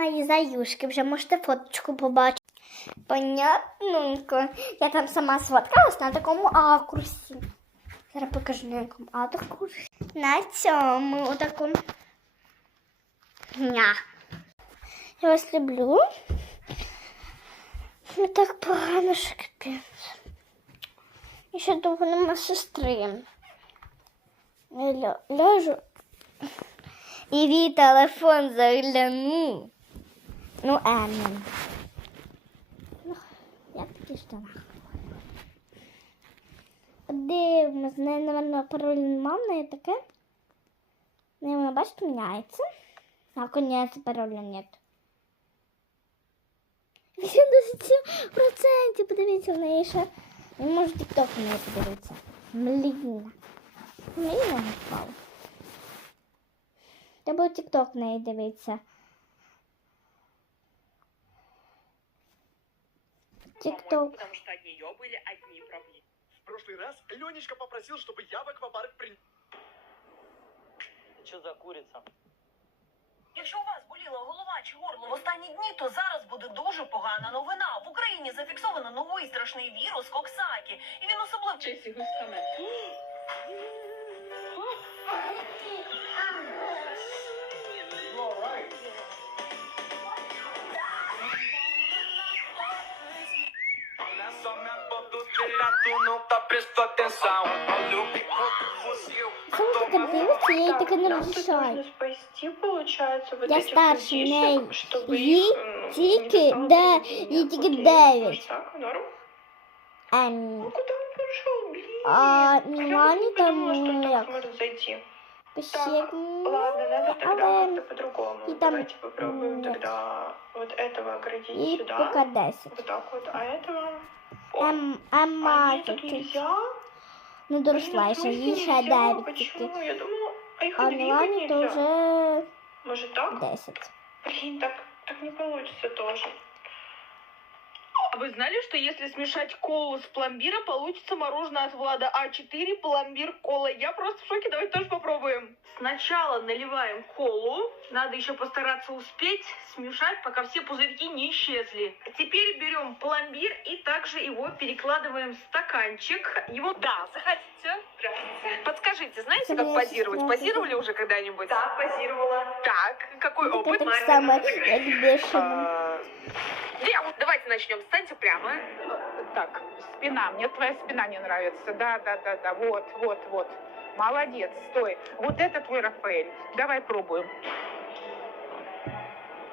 мої заюшки, вже можете фоточку побачити. Понятненько. Я там сама сфоткалась на такому акурсі. Зараз покажу на якому акурсі. На цьому такому. Ня. Я вас люблю. Не так погано, що капець. І ще довго нема сестри. Я ляжу. І в телефон загляну. Ну, Емін. Ну, як такі штани? Дивимось, в неї, напевно, пароль мам, в неї таке. Не вона, бачите, міняється. А конець пароля нет. 87% подивіться в неї ще. Не може тік-ток в неї подивитися. Мліна. Мліна не впав. Треба тік-ток в неї дивитися. Тік-ток. Потому что от нее были одни проблемы. В прошлый раз Ленечка попросил, чтобы я в аквапарк принес. Что за курица? Якщо у вас боліла голова чи горло в останні дні, то зараз буде дуже погана новина. В Україні зафіксовано новий страшний вірус Коксакі, і він особливо Джесси, who's таке не Нам тут нужно розрішаю. спасти, получается, вот Я этих старше людишек, неї. чтобы Їй их, ну, не тільки достало де- до їй меня. тільки Окей, дев'ять. Так, норм. Ем, Ну куда он пошел, блин? А, Прямо Милане не подумала, там, что он ну, так як? сможет зайти. ще Ладно, надо тогда але как-то по-другому. и там, Давайте попробуем нет. тогда вот этого оградить і сюда. поки 10. Вот так вот, а этого... О, Ем, а Ема ей тут тут нельзя? не Блин, доросла, в ще смысле їй ще нельзя? 9 тільки. Почему? Я думала, а их А и двигать Мілані то нельзя. вже Может так? 10. Блин, так, так не получится тоже. А вы знали, что если смешать колу с пломбиром, получится мороженое от Влада А4, пломбир, кола? Я просто в шоке, давайте тоже попробуем. Сначала наливаем колу, надо еще постараться успеть смешать, пока все пузырьки не исчезли. Теперь берем пломбир и также его перекладываем в стаканчик. Его... Да, заходите. Подскажите, знаете, как Здравствуйте. позировать? Позировали уже когда-нибудь? так позірувала. Так, какой опыт? так само, як бешено. А, Где? Давайте начнем. Встаньте прямо. Так, спина. Мне твоя спина не нравится. Да, да, да, да. Вот, вот, вот. Молодец, стой. Вот это твой Рафаэль. Давай пробуем.